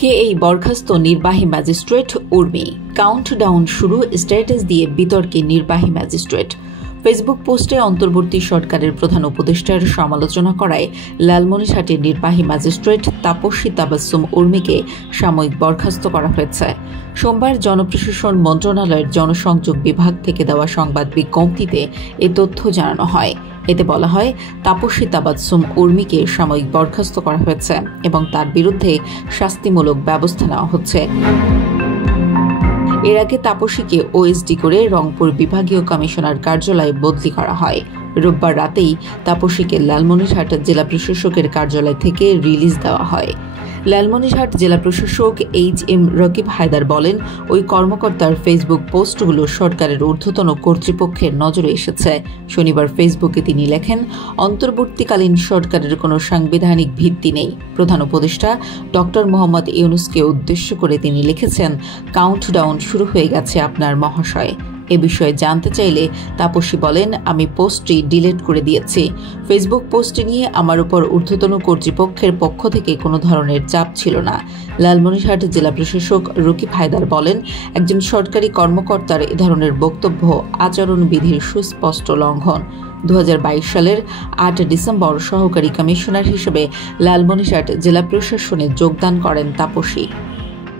কে এই বরখাস্ত নির্বাহী ম্যাজিস্ট্রেট উর্মি? কাউন্টডাউন শুরু, স্ট্যাটাস দিয়ে বিতর্কে নির্বাহী ম্যাজিস্ট্রেট। ফেসবুক পোস্টে অন্তর্বর্তী সরকারের প্রধান উপদেষ্টার সমালোচনা করায় লালমনিরহাটের নির্বাহী ম্যাজিস্ট্রেট তাপসী তাবাসসুম উর্মিকে সাময়িক বরখাস্ত করা হয়েছে। সোমবার জনপ্রশাসন মন্ত্রণালয়ের জনসংযোগ বিভাগ থেকে দেওয়া সংবাদ বিজ্ঞপ্তিতে এ তথ্য জানানো হয়। এতে বলা হয়, তাপসী তাবাসসুম উর্মিকে সাময়িক বরখাস্ত করা হয়েছে এবং তার বিরুদ্ধে শাস্তিমূলক ব্যবস্থা নেওয়া হচ্ছে। এর আগে তাপসীকে ওএসডি করে রংপুর বিভাগীয় কমিশনার কার্যালয়ে বদলি করা হয়। রোববার রাতেই তাপসীকে লালমনিরহাট জেলা প্রশাসকের কার্যালয় থেকে রিলিজ দেওয়া হয়। লালমনিরহাট জেলা প্রশাসক HM রকিব হায়দার বলেন, ওই কর্মকর্তার ফেসবুক পোস্টগুলো সরকারের ঊর্ধ্বতন কর্তৃপক্ষের নজরে এসেছে। শনিবার ফেসবুকে তিনি লেখেন, অন্তর্বর্তীকালীন সরকারের কোনো সাংবিধানিক ভিত্তি নেই। প্রধান উপদেষ্টা ডক্টর মোহাম্মদ ইউনূসকে উদ্দেশ্য করে তিনি লিখেছেন, কাউন্টডাউন শুরু হয়ে গেছে আপনার মহাশয়। এ বিষয়ে জানতে চাইলে তাপসী বলেন, আমি পোস্টটি ডিলিট করে দিয়েছি। ফেসবুক পোস্টটি নিয়ে আমার উপর ঊর্ধ্বতন কর্তৃপক্ষের পক্ষ থেকে কোনো ধরনের চাপ ছিল না। লালমনিরহাট জেলা প্রশাসক রকিব হায়দার বলেন, একজন সরকারি কর্মকর্তার এ ধরনের বক্তব্য আচরণবিধির সুস্পষ্ট লঙ্ঘন। 2022 সালের 8 ডিসেম্বর সহকারী কমিশনার হিসেবে লালমনিরহাট জেলা প্রশাসনে যোগদান করেন তাপসী।